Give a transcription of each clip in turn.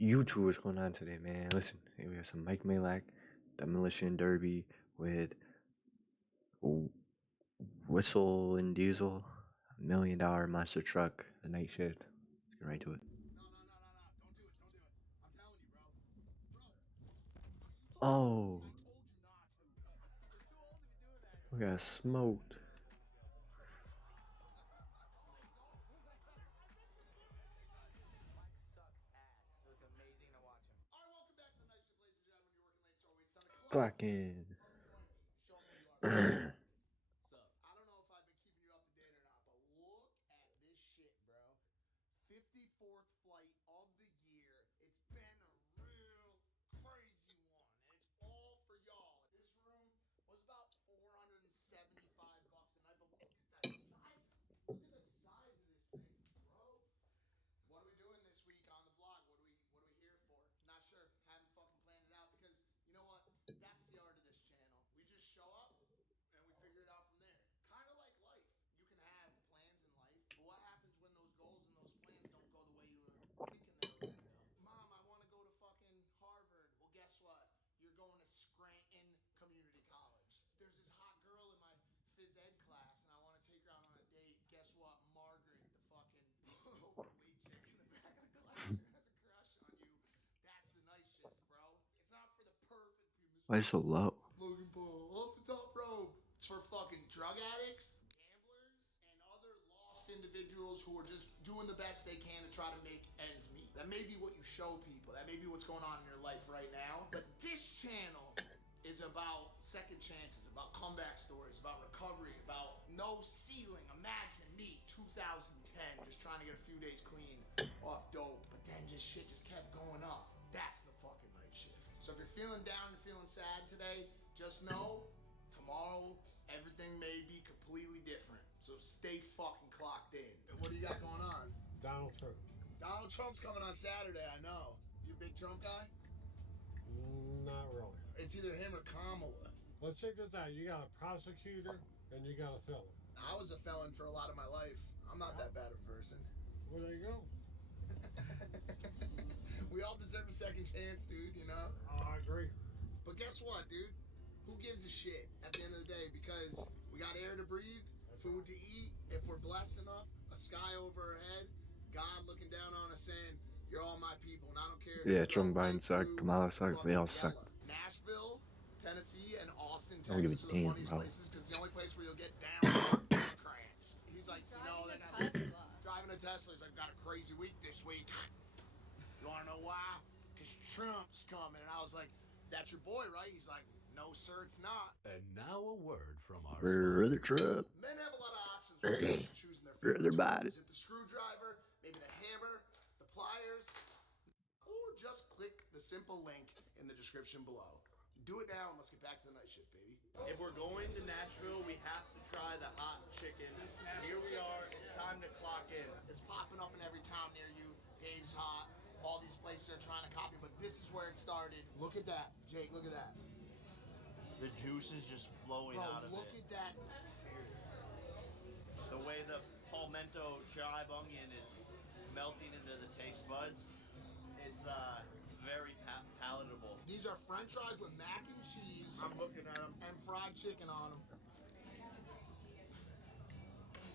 YouTube, what's going on today, man? Listen, hey, we have some Mike Malak Demolition Derby with WhistlinDiesel, $1 million monster truck, the night shift. Let's get right to it. No. Don't do it. Don't do it. I'm telling you, bro. Oh, I told you not to. You're too old to be doing that. we got smoked. Alright, welcome back to the night shift, ladies and gentlemen. You're working late, so it's time to Clock in. show them who you are. What's up? I don't know if I've been keeping you up to date or not, but look at this shit, bro. 54th flight of the year. It's been a real crazy one, and it's all for y'all. This room was about $475 a night, but look at the size. Look at the size of this thing, bro. What are we doing this week on the vlog? What are we here for? Not sure. Haven't fucking planned it out because you know what? That's the art of this channel. We just show up and we figure it out from there. Kind of like life. You can have plans in life, but what happens when those goals and those plans don't go the way you were thinking they were gonna go? Mom, I want to go to fucking Harvard. Well, guess what? You're going to Scranton Community College. There's this hot girl in my phys ed class, and I want to take her out on a date. Guess what? Margaret, the fucking overweight chick in the back of the class, has a crush on you. That's the night shift, bro. It's not for the perfect people. Why is it so low? Logan Paul off the top rope. It's for fucking drug addicts, gamblers, and other lost individuals who are just doing the best they can to try to make ends meet. That may be what you show people. That may be what's going on in your life right now. But this channel is about second chances, about comeback stories, about recovery, about no ceiling. Imagine me, 2010, just trying to get a few days clean off dope, but then just shit just kept going up. That's the fucking night shift. So if you're feeling down and feeling sad today, just know tomorrow everything may be completely different. So stay fucking clocked in. And what do you got going on? Donald Trump. Donald Trump's coming on Saturday, I know. You a big Trump guy? Not really. It's either him or Kamala. Well, check this out. You got a prosecutor and you got a felon. I was a felon for a lot of my life. I'm not that bad of a person. Well, there you go. We all deserve a second chance, dude, you know? Oh, I agree. But guess what, dude? Who gives a shit at the end of the day? Because we got air to breathe, food to eat, if we're blessed enough, a sky over our head, God looking down on us saying, you're all my people, and I don't care if Yeah, you're Trump, white, Biden suck, blue, Kamala sucks, they all suck. yellow. Nashville, Tennessee, and Austin, I don't give a Texas are the damn, funniest bro. places because it's the only place where you'll get down Democrats. He's like, you know, they got driving a Tesla. He's like, got a crazy week this week. You want to know why? Because Trump's coming. And I was like, that's your boy, right? He's like, no, sir, it's not. And now a word from our Brother sponsors. Trump. Men have a lot of options when it comes to choosing their Brother favorite tool. Biden. Is it the screwdriver, maybe the hammer, the pliers, or just click the simple link in the description below. Do it now and let's get back to the night shift, baby. If we're going to Nashville, we have to try the hot chicken. Here we are. It's time to clock in. It's popping up in every town near you. Dave's Hot. All these places are trying to copy, but this is where it started. Look at that, Jake. Look at that. The juice is just flowing out of Bro, look it. at that. The way the palmetto chive onion is melting into the taste buds, it's very palatable. These are French fries with mac and cheese. I'm looking at them. And fried chicken on them.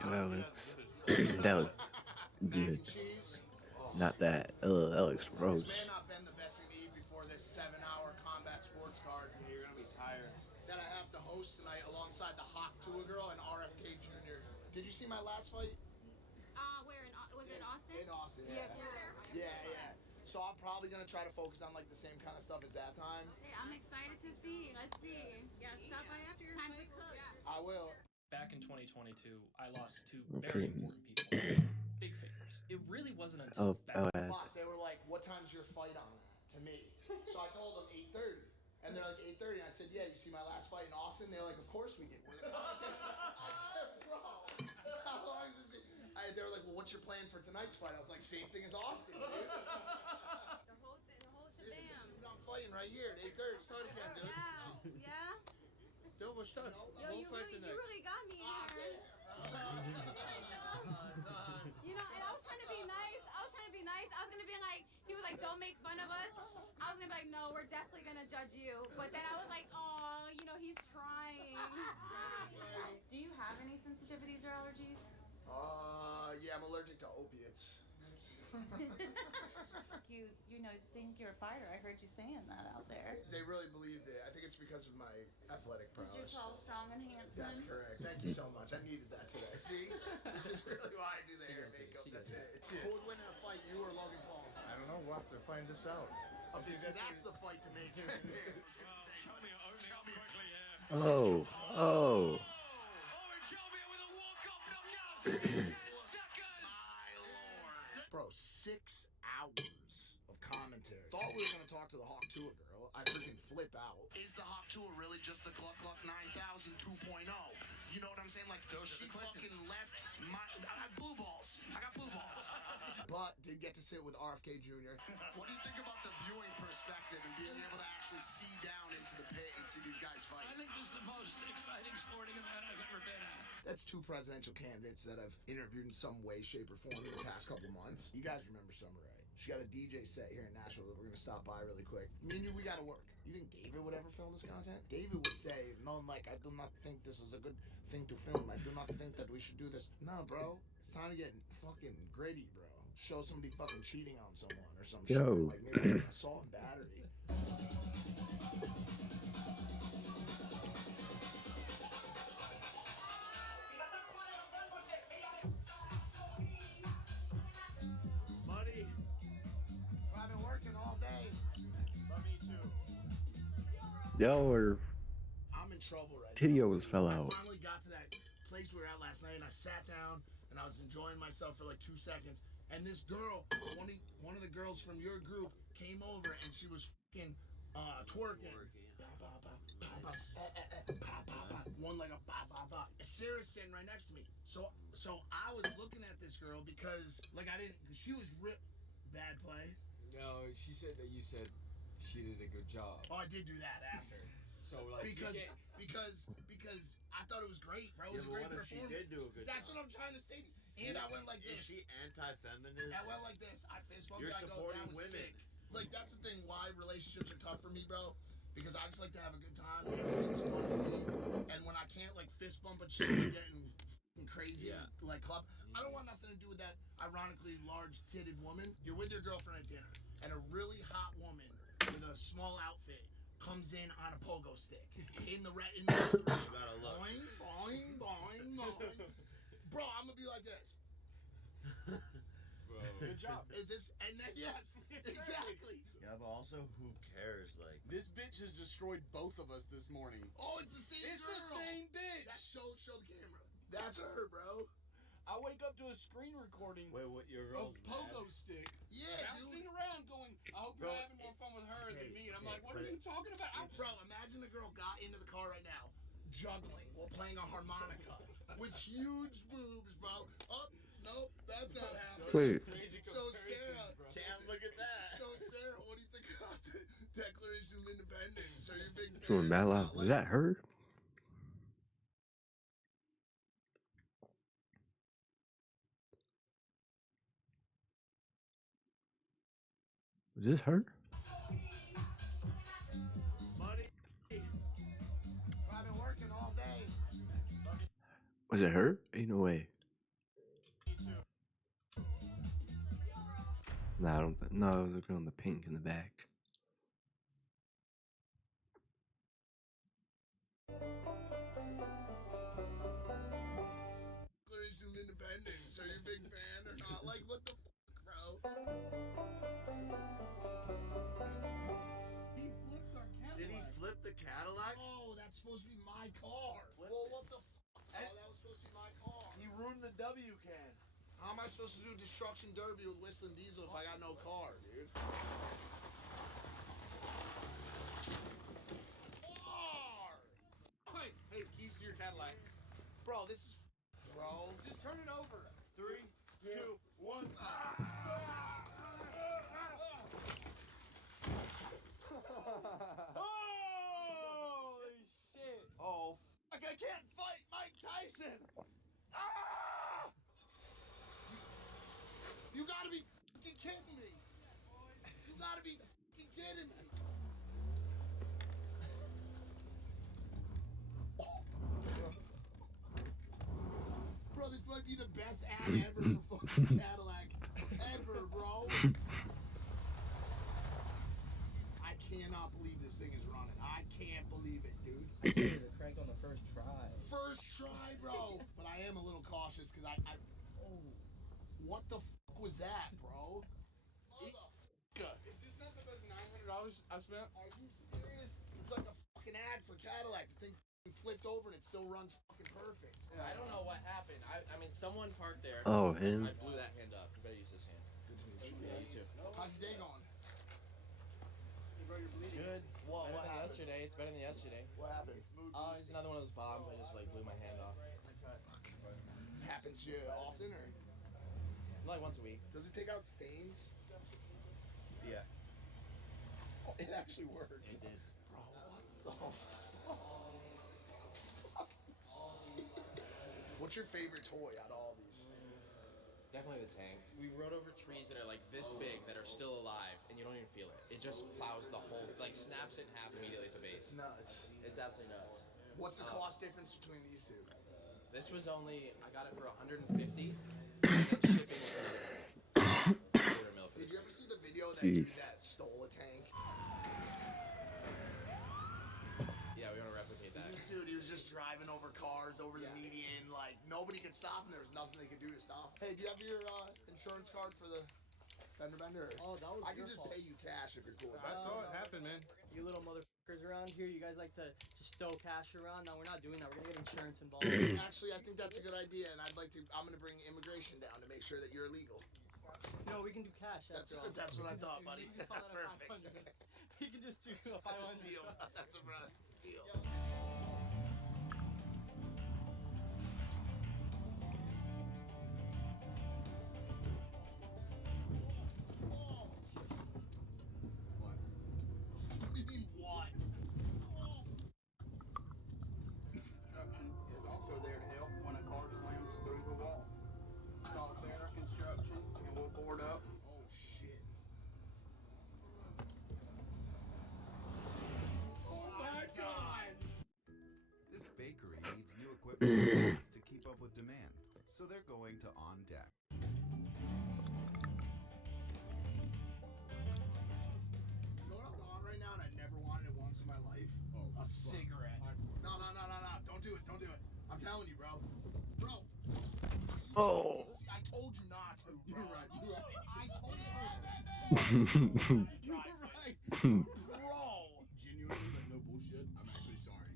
That looks, that looks Mac good. and cheese. Oh. Not that. Ugh, that looks This gross. may not been the best thing to eat before this 7-hour combat sports card You're gonna be tired. that I have to host tonight alongside the Hawk Tua girl and RFK Jr. Did you see my last fight? Where was it in Austin? In Austin, Yes, yeah. you were there. Yeah. So I'm probably gonna try to focus on like the same kind of stuff as that time. Okay, I'm excited to see. Let's see. Yeah, stop by after your Time to fight. cook. I will. Back in 2022, I lost two very Okay. important people. Big figures. It really wasn't until February. Boss, they were like, "What time's your fight on?" To me. So I told them 8:30, and they're like 8:30, and I said, "Yeah, you see my last fight in Austin?" They're like, "Of course we did." I said, "Bro, how long is this?" They were like, "Well, what's your plan for tonight's fight?" I was like, "Same thing as Austin, dude." The whole shebam. I'm fighting right here at 8:30. Start again, dude. Yeah. Yeah. Dude, we're stuck. Yo, you really got me in here. You know, and I was trying to be nice. I was gonna be like, he was like, like, don't make fun of us, I was gonna be like, no, we're definitely gonna judge you. But then I was like, oh, you know, he's trying. Do you have any sensitivities or allergies? Yeah, I'm allergic to opiates. You know, think you're a fighter. I heard you saying that out there. They really believed it. I think it's because of my athletic prowess. You're tall, strong, and handsome. That's correct. Thank you so much. I needed that today. See? This is really why I do the hair and makeup. That's it. Who would win in a fight, you or Logan Paul? I don't know. We'll have to find this out. Okay, so that's the fight to make right there. Oh, oh. Bro, 6 hours of commentary. Thought we were gonna talk to the Hawk Tour girl. I freaking flip out. Is the Hawk Tour really just the Gluck Gluck 9000 2.0? You know what I'm saying? Like, she fucking left my... I got blue balls. But did get to sit with RFK Jr. What do you think about the viewing perspective and being able to actually see down into the pit and see these guys fight? I think this is the most exciting sporting event I've ever been at. That's 2 presidential candidates that I've interviewed in some way, shape, or form in the past couple months. You guys remember Summer Rae. She got a DJ set here in Nashville that we're gonna stop by really quick. Me and you, we gotta work. You think David would ever film this content? David would say, no, Mike, I do not think this is a good thing to film. I do not think that we should do this. No, bro. It's time to get fucking gritty, bro. Show somebody fucking cheating on someone or some shit. Like maybe assault and battery. Buddy, I've been working all day. but me too. Yo, or I'm in trouble right Tidios now. fell I out. finally got to that place we were at last night, and I sat down and I was enjoying myself for like 2 seconds. And this girl, one of the girls from your group, came over and she was fucking twerking. One like a ba ba ba. Sarah's sitting right next to me. So I was looking at this girl because like cause she was ripped. Bad play. No, she said that you said she did a good job. Oh, I did do that after. So like because I thought it was great, bro. It was a great what if she performance. did do a good That's job? what I'm trying to say. And I went like Is this. she anti-feminist? I went like this. I fist bumped. You're I go, supporting that was women. sick. Like that's the thing. Why relationships are tough for me, bro. Because I just like to have a good time. Everything's fun to me. And when I can't like fist bump a chick and getting f***ing crazy like club, I don't want nothing to do with that. Ironically, large-titted woman. You're with your girlfriend at dinner, and a really hot woman with a small outfit comes in on a pogo stick in the restaurant. Boing, boing, boing, boing. Bro, I'm gonna be like this. Bro. Good job. Is this? And then yes, exactly. Yeah, but also, who cares? Like, This bitch has destroyed both of us this morning. Oh, it's the same It's girl. the same bitch. Show the camera. That's her, bro. I wake up to a screen recording wait, what? Your of girl's pogo mad? stick Yeah, bouncing dude. around going, I hope you're Bro, having more fun with her than me. And I'm okay, like, what but are you talking about? Bro, imagine the girl got into the car right now, juggling while playing a harmonica with huge boobs, bro. Oh, nope, that's not happening. Wait. Crazy So comparisons, Sarah, bro. Can't look at that. So Sarah, what do you think about the Declaration of Independence? Are you a big fan? Doing bad loud. Was that her? Was this her? Money. I've been working all day. Was it her? Ain't no way. No, I don't. No, it was a girl in the pink in the back. Declaration of Independence. Are you a big fan or not? Like, what the fuck, bro? He flipped our Cadillac. Did he flip the Cadillac? Oh, that's supposed to be my car. Well, what the fuck? Oh, that was supposed to be my car. He ruined the W can. How am I supposed to do destruction derby with WhistlinDiesel if I got no car, dude? Hey, keys to your Cadillac. Bro, this is bro. Just turn it over. 3, 2, 1. Holy shit. Oh, fuck, I can't fight Mike Tyson. You gotta be fucking kidding me. You be the best ad ever for fucking Cadillac ever, bro. I cannot believe this thing is running. I can't believe it, dude. I gave it a crank on the first try. First try, bro. But I am a little cautious because oh, what the fuck was that, bro? Is this not the best $900 I spent? Are you serious? It's like a fucking ad for Cadillac. The thing flipped over and it still runs fucking perfect. I don't know what happened. I mean, someone parked there. Oh, him? I blew that hand up. You better use this hand. Good to meet you. Yeah, you too. How's your day going? Good. What Better than happened? yesterday. It's better than yesterday. What happened? It's another one of those bombs. I just like blew my hand off. Happens to you often, or Like once a week. does it take out stains? Yeah. Oh, it actually worked. It did. Bro, what the fuck? What's your favorite toy out of all these? Definitely the tank. We rode over trees that are like this big that are still alive, and you don't even feel it. It just plows the whole, like snaps it in half immediately at the base. It's nuts. It's absolutely nuts. What's the cost difference between these two? This was only, I got it for $150. Did you ever see the video of that dude that stole a tank? Yeah, we want to replicate that. Dude, he was just driving over cars, over the median, like nobody could stop him. There was nothing they could do to stop him. Hey, do you have your insurance card for the fender bender? Oh, that was I can your just fault. pay you cash if you're cool. I saw it happen, man. You little motherfuckers around here, you guys like to just stow cash around. No, we're not doing that. We're gonna get insurance involved. Actually, I think that's a good idea, and I'm gonna bring immigration down to make sure that you're illegal. No, we can do cash after all. That's what I thought, Dude, buddy. we can just call that a 500. We can just do a 500. That's a deal. That's a deal. What do you mean, what? Construction is also there to help when a car slams through the wall. Call Sarah Construction and we'll board up. Oh shit. Oh my god! This bakery needs new equipment to keep up with demand, so they're going to On Deck. You know what I want right now, and I never wanted it once in my life? A cigarette. No. Don't do it. Don't do it. I'm telling you, bro. Bro. Oh. I told you not to, bro. You're right. I told you not to. You're right. Bro. Genuinely, like no bullshit. I'm actually sorry.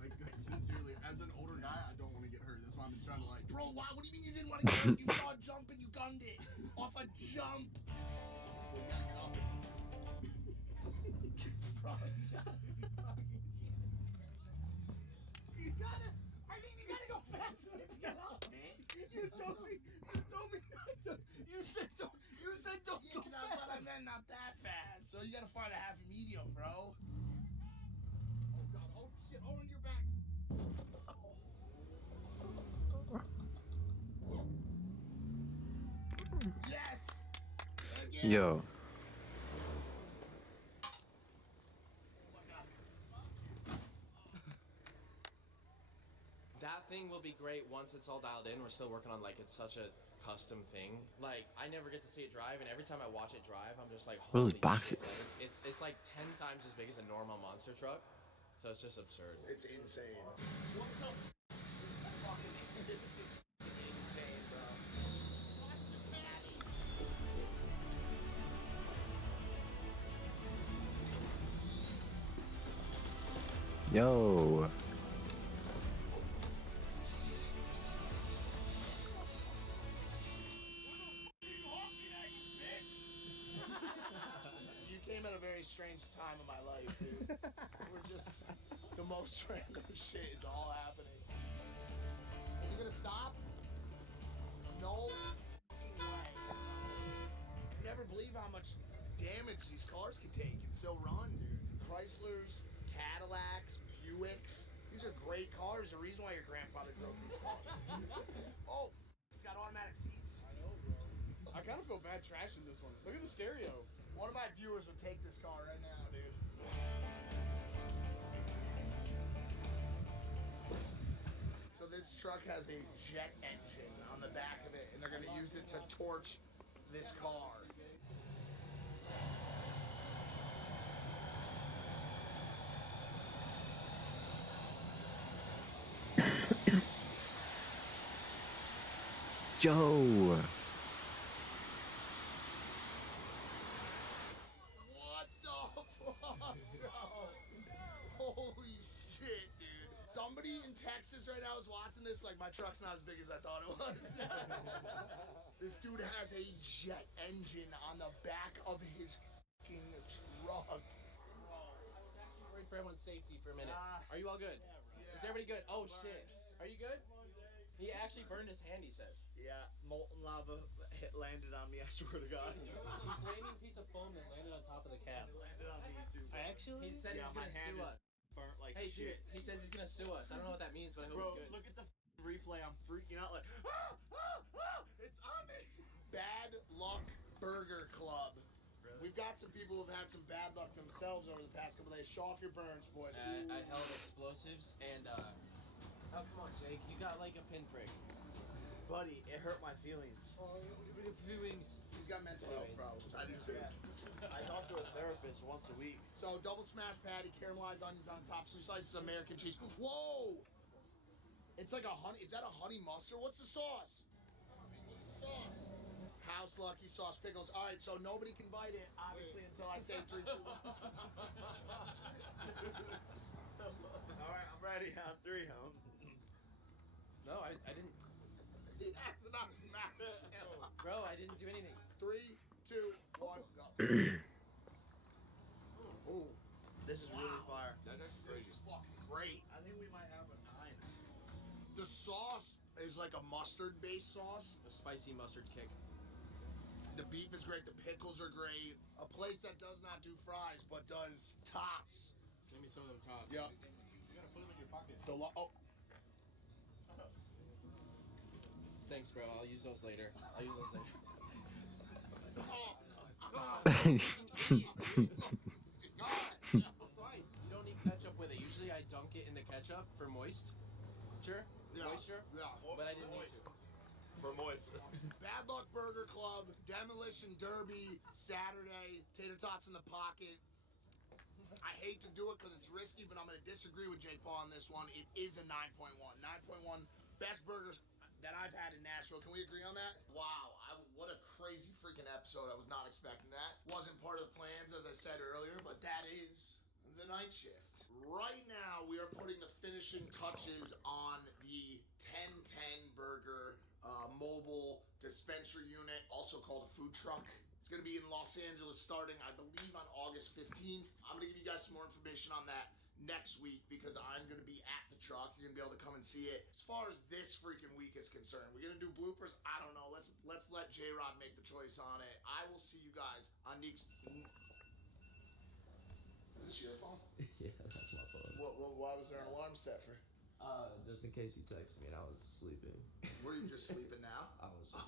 like sincerely, as an older guy, I don't want to get hurt. That's why I've been trying to like. Bro, why? What do you mean you didn't want to get hurt? You saw a jump and you gunned it. Off a jump. You gotta go fast enough to get out, man. You told me not to. You said don't go fast. But I meant not that fast. So you gotta find a happy medium, bro. Oh god, oh shit, hold on your back. Yes! Again. Yo. That thing will be great once it's all dialed in. We're still working on like it's such a custom thing. Like I never get to see it drive, and every time I watch it drive, I'm just like, What are those holy boxes? shit. It's like 10 times as big as a normal monster truck, so it's just absurd. It's insane. What the? This is fucking insane, bro. Yo. You came at a very strange time of my life, dude. We're just the most random shit is all happening. Are you gonna stop? No fucking way. You never believe how much damage these cars can take and still run, dude. Chryslers, Cadillacs, Buicks. These are great cars. The reason why your grandfather drove these cars. Oh, it's got automatic seats. I know, bro. I kind of feel bad trashing this one. Look at the stereo. One of my viewers would take this car right now, dude. So this truck has a jet engine on the back of it, and they're gonna use it to torch this car. Joe. What the fuck, bro? Holy shit, dude. Somebody in Texas right now is watching this like, my truck's not as big as I thought it was. This dude has a jet engine on the back of his fucking truck. I was actually worried for everyone's safety for a minute. Are you all good? Is everybody good? Oh shit. Are you good? He actually burned his hand, he says. Yeah, molten lava landed on me, I swear to God. It was a flaming piece of foam that landed on top of the cab. It landed on me too. Actually, He said he's gonna sue us. Burnt like Hey shit. dude, he says he's gonna sue us. I don't know what that means, but I hope Bro, it's good. look at the replay. I'm freaking out like, it's on me. Bad Luck Burger Club. We've got some people who've had some bad luck themselves over the past couple days. Show off your burns, boys. I held explosives and oh come on Jake, you got like a pinprick. Buddy, it hurt my feelings. He's got mental health problems. I do too. I talk to a therapist once a week. So double smash patty, caramelized onions on top, 2 slices of American cheese. Whoa! It's like a honey. Is that a honey mustard? What's the sauce? What's the sauce? House Lucky sauce pickles. All right, so nobody can bite it, obviously, until I say 3, 2, 1. All right, I'm ready on 3. No, I didn't. He has it on his mouth. Bro, I didn't do anything. 3, 2, 1, go. Ooh, This is really fire. this is fucking great. I think we might have a 9. The sauce is like a mustard-based sauce. A spicy mustard kick. The beef is great. The pickles are great. A place that does not do fries, but does tots. Give me some of them tots. Yep. You gotta put them in your pocket. Oh. Thanks, bro. I'll use those later. Fine. You don't need ketchup with it. Usually I dunk it in the ketchup for moisture. Moisture. Yeah. But I didn't need to. For moist. Bad Luck Burger Club, Demolition Derby, Saturday, tater tots in the pocket. I hate to do it because it's risky, but I'm going to disagree with Jake Paul on this one. It is a 9.1. 9.1 best burgers that I've had in Nashville. Can we agree on that? Wow, what a crazy freaking episode. I was not expecting that. Wasn't part of the plans, as I said earlier, but that is the night shift. Right now, we are putting the finishing touches on the 1010 Burger mobile dispensary unit, also called a food truck. It's going to be in Los Angeles starting, I believe, on August 15th. I'm going to give you guys some more information on that next week because I'm going to be at the truck. You're going to be able to come and see it. As far as this freaking week is concerned, we're going to do bloopers. I don't know. Let's let J-Rod make the choice on it. I will see you guys on Neek's. Is this your phone? Yeah, that's my phone. Why was there an alarm set for? Just in case you text me and I was sleeping. Were you just sleeping now? I was just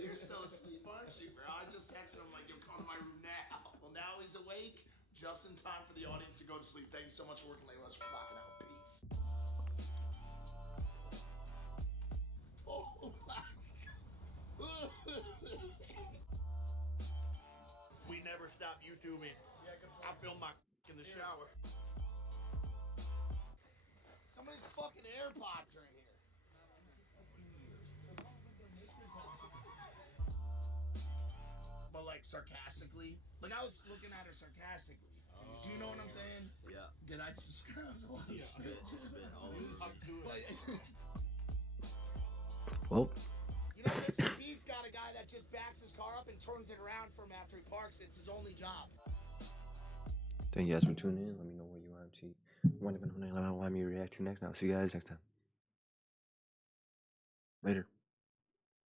You're still asleep, aren't you, bro? I just texted him like, yo, come to my room now. Well, now he's awake, just in time for the audience to go to sleep. Thank you so much for working late. Let's rock it out. Peace. Oh my God. We never stop YouTubing. I film my in the shower. Somebody's fucking AirPods are in here. But like sarcastically, like I was looking at her sarcastically. Do you know what I'm saying? Yeah. Did I just? That was a lot of spit. Well, You know, Mr. B's got a guy that just backs his car up and turns it around for him after he parks. It's his only job. thank you guys for tuning in. Let me know what you want to want me to react to next. And I'll see you guys next time. Later.